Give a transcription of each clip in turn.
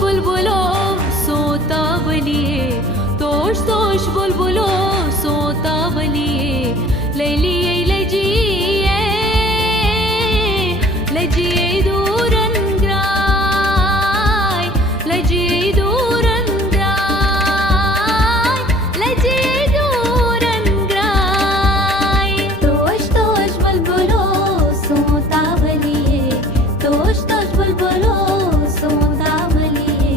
बुलबुलो सोतावलिये, तोष तोष बुलबुलो सोतावलिये, लैलिये लजिये लजिये दूरन ग्राय, लजिये दूरन ग्राय, लजिये दूरन ग्राय। तोष तोष बुलबुलो सोतावलिये, तोष तोष बुलबुलो सोतावलिये,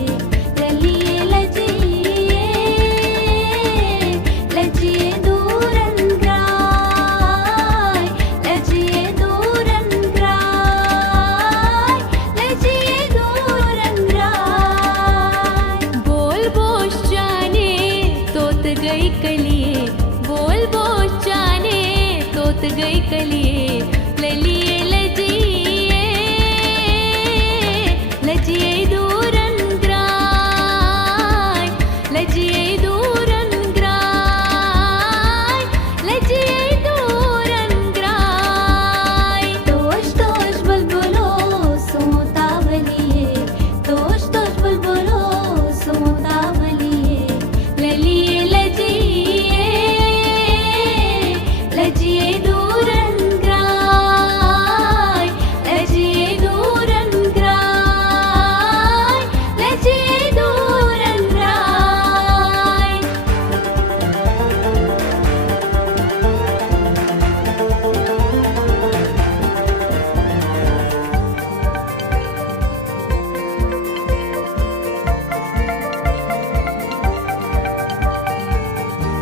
ललिये लजिये लजिये दूरन ग्राय, लजिये दूरन ग्राय, लजिये दूरन ग्राय। बोल बोश जाने तोत गई कलिए, बोल बोश जाने तोत गई कलिए, ललिए लजिए लजिए दूरन ग्राय, लजिए दूरन ग्राय, लजिए दूरन ग्राय। तोष तोष बुलबुलो सोतावलिये, तोष तोष बुलबुलो सोतावलिये, ललिए लजिए लजिए दूरन ग्राय, लजिए दूरन ग्राय, लजिए दूरन ग्राय।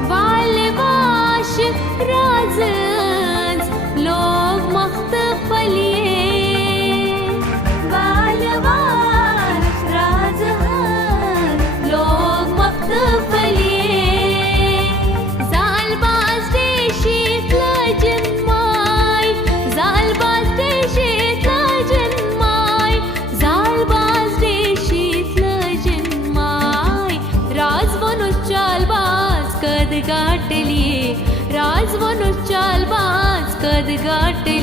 वालवाश राजंज लोग मख्तफलिये, वालवाश राजहंस लोग मख्तफलिये, जालबाज देशीत लजन्माय, जालबाज देशीत लजन्माय, जालबाज देशीत लजन्माय। राजवनुष चालबाज कद गाठलिये, राजवनुष चालबाज कद गाठलिये,